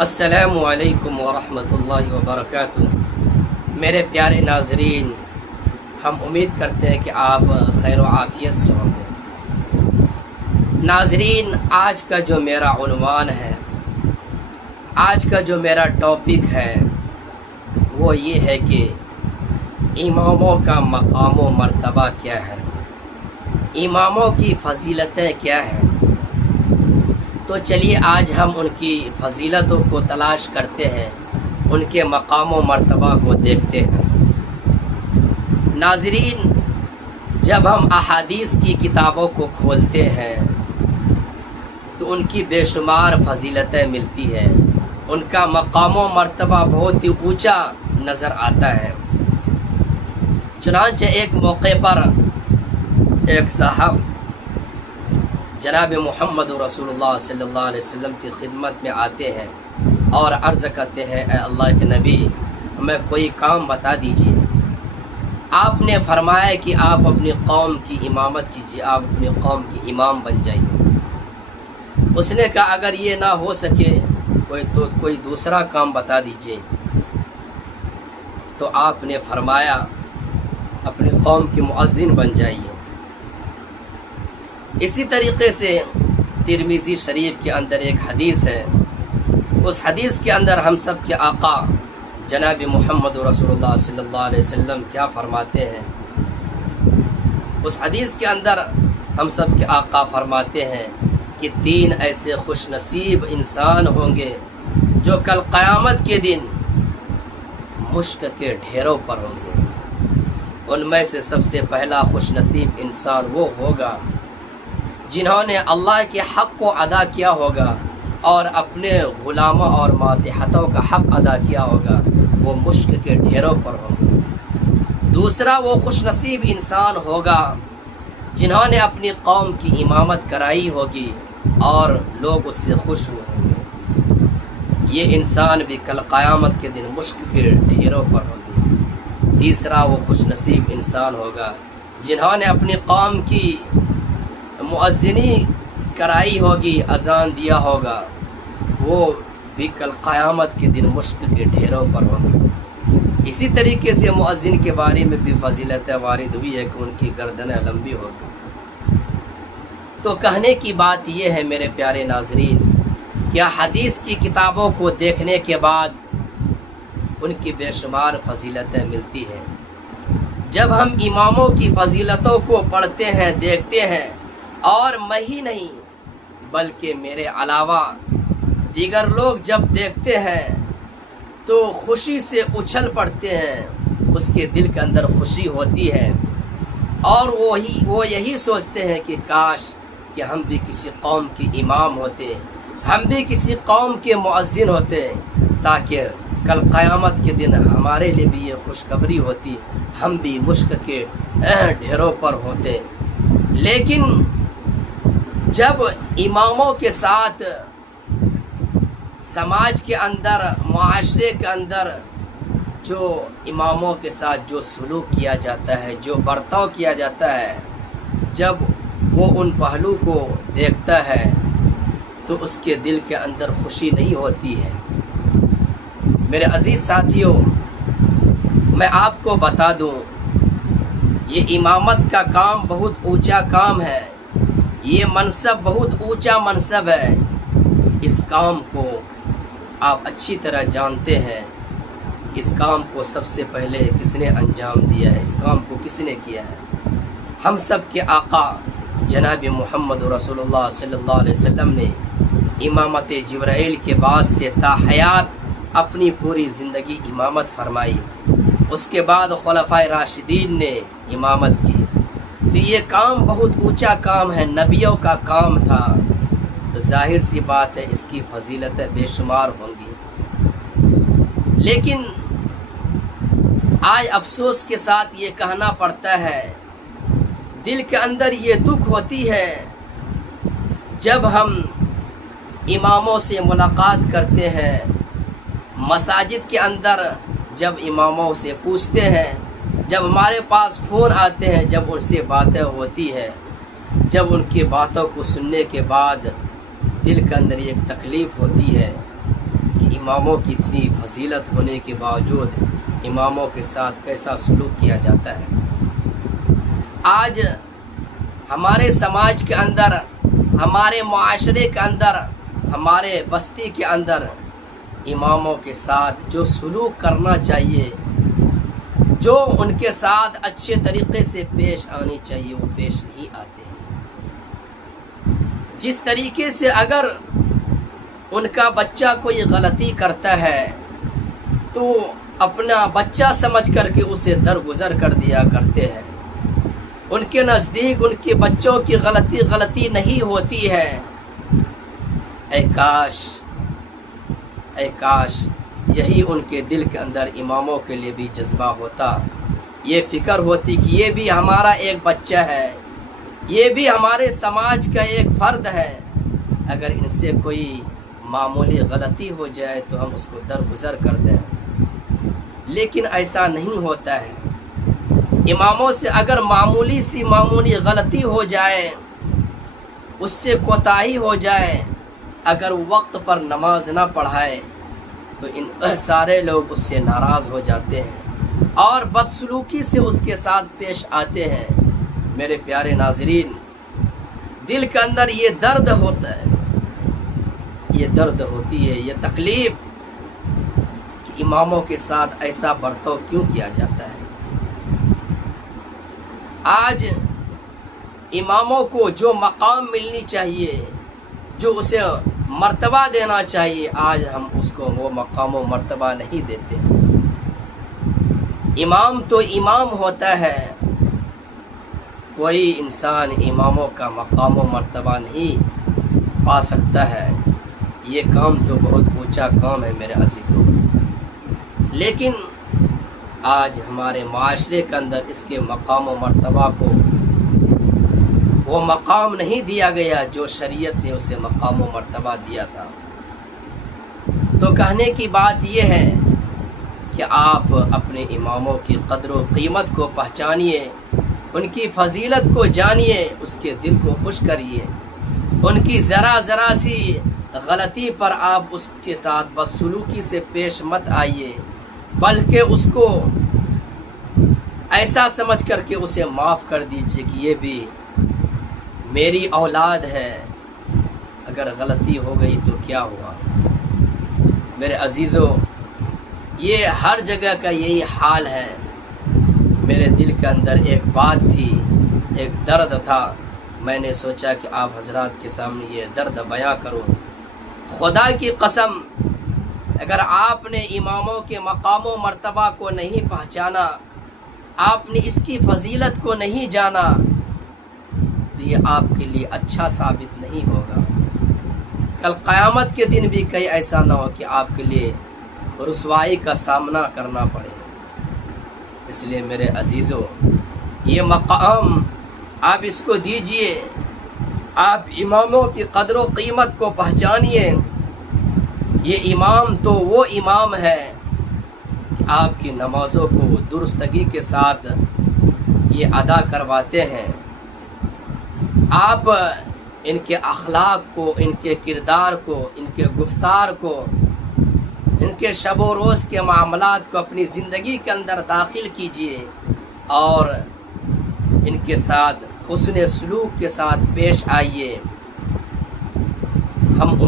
السلام علیکم ورحمۃ اللہ وبرکاتہ۔ میرے پیارے ناظرین، ہم امید کرتے ہیں کہ آپ خیر و عافیت سے ہوں گے۔ ناظرین، آج کا جو میرا عنوان ہے، آج کا جو میرا ٹاپک ہے وہ یہ ہے کہ اماموں کا مقام و مرتبہ کیا ہے، اماموں کی فضیلتیں کیا ہیں۔ تو چلیے آج ہم ان کی فضیلتوں کو تلاش کرتے ہیں، ان کے مقام و مرتبہ کو دیکھتے ہیں۔ ناظرین، جب ہم احادیث کی کتابوں کو کھولتے ہیں تو ان کی بے شمار فضیلتیں ملتی ہیں، ان کا مقام و مرتبہ بہت ہی اونچا نظر آتا ہے۔ چنانچہ ایک موقع پر ایک صاحب جناب محمد رسول اللہ صلی اللہ علیہ وسلم کی خدمت میں آتے ہیں اور عرض کرتے ہیں، اے اللہ کے نبی، ہمیں کوئی کام بتا دیجیے۔ آپ نے فرمایا کہ آپ اپنی قوم کی امامت کیجیے، آپ اپنی قوم کی امام بن جائیے۔ اس نے کہا اگر یہ نہ ہو سکے تو کوئی دوسرا کام بتا دیجیے۔ تو آپ نے فرمایا اپنی قوم کی مؤذن بن جائیے۔ اسی طریقے سے ترمذی شریف کے اندر ایک حدیث ہے، اس حدیث کے اندر ہم سب کے آقا جناب محمد رسول اللہ صلی اللہ علیہ وسلم کیا فرماتے ہیں؟ اس حدیث کے اندر ہم سب کے آقا فرماتے ہیں کہ 3 ایسے خوش نصیب انسان ہوں گے جو کل قیامت کے دن مشک کے ڈھیروں پر ہوں گے۔ ان میں سے سب سے پہلا خوش نصیب انسان وہ ہوگا جنہوں نے اللہ کے حق کو ادا کیا ہوگا اور اپنے غلاموں اور ماتحتوں کا حق ادا کیا ہوگا، وہ مشک کے ڈھیروں پر ہوں گے۔ دوسرا وہ خوش نصیب انسان ہوگا جنہوں نے اپنی قوم کی امامت کرائی ہوگی اور لوگ اس سے خوش ہوئے ہوں گے، یہ انسان بھی کل قیامت کے دن مشک کے ڈھیروں پر ہوں گے۔ تیسرا وہ خوش نصیب انسان ہوگا جنہوں نے اپنی قوم کی مؤذنی کرائی ہوگی، اذان دیا ہوگا، وہ بھی کل قیامت کے دن مشک کے ڈھیروں پر ہوں گے۔ اسی طریقے سے مؤذن کے بارے میں بھی فضیلت وارد ہوئی ہے کہ ان کی گردنیں لمبی ہوگی۔ تو کہنے کی بات یہ ہے میرے پیارے ناظرین، کیا حدیث کی کتابوں کو دیکھنے کے بعد ان کی بے شمار فضیلتیں ملتی ہیں۔ جب ہم اماموں کی فضیلتوں کو پڑھتے ہیں، دیکھتے ہیں، اور میں ہی نہیں بلکہ میرے علاوہ دیگر لوگ جب دیکھتے ہیں تو خوشی سے اچھل پڑتے ہیں، اس کے دل کے اندر خوشی ہوتی ہے اور وہ یہی سوچتے ہیں کہ کاش کہ ہم بھی کسی قوم کے امام ہوتے، ہم بھی کسی قوم کے مؤذن ہوتے، تاکہ کل قیامت کے دن ہمارے لیے بھی یہ خوشخبری ہوتی، ہم بھی مشک کے ڈھیروں پر ہوتے۔ لیکن جب اماموں کے ساتھ سماج کے اندر، معاشرے کے اندر جو اماموں کے ساتھ جو سلوک کیا جاتا ہے، جو برتاؤ کیا جاتا ہے، جب وہ ان پہلو کو دیکھتا ہے تو اس کے دل کے اندر خوشی نہیں ہوتی ہے۔ میرے عزیز ساتھیوں، میں آپ کو بتا دوں، یہ امامت کا کام بہت اونچا کام ہے، یہ منصب بہت اونچا منصب ہے۔ اس کام کو آپ اچھی طرح جانتے ہیں، اس کام کو سب سے پہلے کس نے انجام دیا ہے، اس کام کو کس نے کیا ہے؟ ہم سب کے آقا جناب محمد رسول اللہ صلی اللہ علیہ وسلم نے امامت جبرائیل کے بعد سے تا حیات اپنی پوری زندگی امامت فرمائی۔ اس کے بعد خلفائے راشدین نے امامت کی، تو یہ کام بہت اونچا کام ہے، نبیوں کا کام تھا، تو ظاہر سی بات ہے اس کی فضیلتیں بے شمار ہوں گی۔ لیکن آج افسوس کے ساتھ یہ کہنا پڑتا ہے، دل کے اندر یہ دکھ ہوتی ہے جب ہم اماموں سے ملاقات کرتے ہیں، مساجد کے اندر جب اماموں سے پوچھتے ہیں، جب ہمارے پاس فون آتے ہیں، جب ان سے باتیں ہوتی ہے، جب ان کی باتوں کو سننے کے بعد دل کے اندر ایک تکلیف ہوتی ہے کہ اماموں کی اتنی فضیلت ہونے کے باوجود اماموں کے ساتھ کیسا سلوک کیا جاتا ہے۔ آج ہمارے سماج کے اندر، ہمارے معاشرے کے اندر، ہمارے بستی کے اندر اماموں کے ساتھ جو سلوک کرنا چاہیے، جو ان کے ساتھ اچھے طریقے سے پیش آنی چاہیے، وہ پیش نہیں آتے ہیں۔ جس طریقے سے اگر ان کا بچہ کوئی غلطی کرتا ہے تو اپنا بچہ سمجھ کر کے اسے درگزر کر دیا کرتے ہیں۔ ان کے نزدیک ان کے بچوں کی غلطی نہیں ہوتی ہے۔ اے کاش یہی ان کے دل کے اندر اماموں کے لیے بھی جذبہ ہوتا، یہ فکر ہوتی کہ یہ بھی ہمارا ایک بچہ ہے، یہ بھی ہمارے سماج کا ایک فرد ہے، اگر ان سے کوئی معمولی غلطی ہو جائے تو ہم اس کو درگزر کر دیں۔ لیکن ایسا نہیں ہوتا ہے۔ اماموں سے اگر معمولی غلطی ہو جائے، اس سے کوتاہی ہو جائے، اگر وقت پر نماز نہ پڑھائے تو ان سارے لوگ اس سے ناراض ہو جاتے ہیں اور بدسلوکی سے اس کے ساتھ پیش آتے ہیں۔ میرے پیارے ناظرین، دل کے اندر یہ درد ہوتا ہے، یہ درد ہوتی ہے، یہ تکلیف کہ اماموں کے ساتھ ایسا برتاؤ کیوں کیا جاتا ہے۔ آج اماموں کو جو مقام ملنی چاہیے، جو اسے مرتبہ دینا چاہیے، آج ہم اس کو وہ مقام و مرتبہ نہیں دیتے ہیں۔ امام تو امام ہوتا ہے، کوئی انسان اماموں کا مقام و مرتبہ نہیں پا سکتا ہے۔ یہ کام تو بہت اونچا کام ہے میرے عزیزوں، لیکن آج ہمارے معاشرے کے اندر اس کے مقام و مرتبہ کو وہ مقام نہیں دیا گیا جو شریعت نے اسے مقام و مرتبہ دیا تھا۔ تو کہنے کی بات یہ ہے کہ آپ اپنے اماموں کی قدر و قیمت کو پہچانیے، ان کی فضیلت کو جانیے، اس کے دل کو خوش کریے۔ ان کی ذرا سی غلطی پر آپ اس کے ساتھ بدسلوکی سے پیش مت آئیے، بلکہ اس کو ایسا سمجھ کر کے اسے معاف کر دیجیے کہ یہ بھی میری اولاد ہے، اگر غلطی ہو گئی تو کیا ہوا۔ میرے عزیزوں، یہ ہر جگہ کا یہی حال ہے۔ میرے دل کے اندر ایک بات تھی، ایک درد تھا، میں نے سوچا کہ آپ حضرات کے سامنے یہ درد بیان کروں۔ خدا کی قسم، اگر آپ نے اماموں کے مقام و مرتبہ کو نہیں پہچانا، آپ نے اس کی فضیلت کو نہیں جانا، تو یہ آپ کے لیے اچھا ثابت نہیں ہوگا۔ کل قیامت کے دن بھی کہیں ایسا نہ ہو کہ آپ کے لیے رسوائی کا سامنا کرنا پڑے۔ اس لیے میرے عزیزوں، یہ مقام آپ اس کو دیجئے، آپ اماموں کی قدر و قیمت کو پہچانیے۔ یہ امام تو وہ امام ہے کہ آپ کی نمازوں کو درستگی کے ساتھ یہ ادا کرواتے ہیں۔ آپ ان کے اخلاق کو، ان کے کردار کو، ان کے گفتار کو، ان کے شب و روز کے معاملات کو اپنی زندگی کے اندر داخل کیجئے اور ان کے ساتھ حسن سلوک کے ساتھ پیش آئیے۔ ہم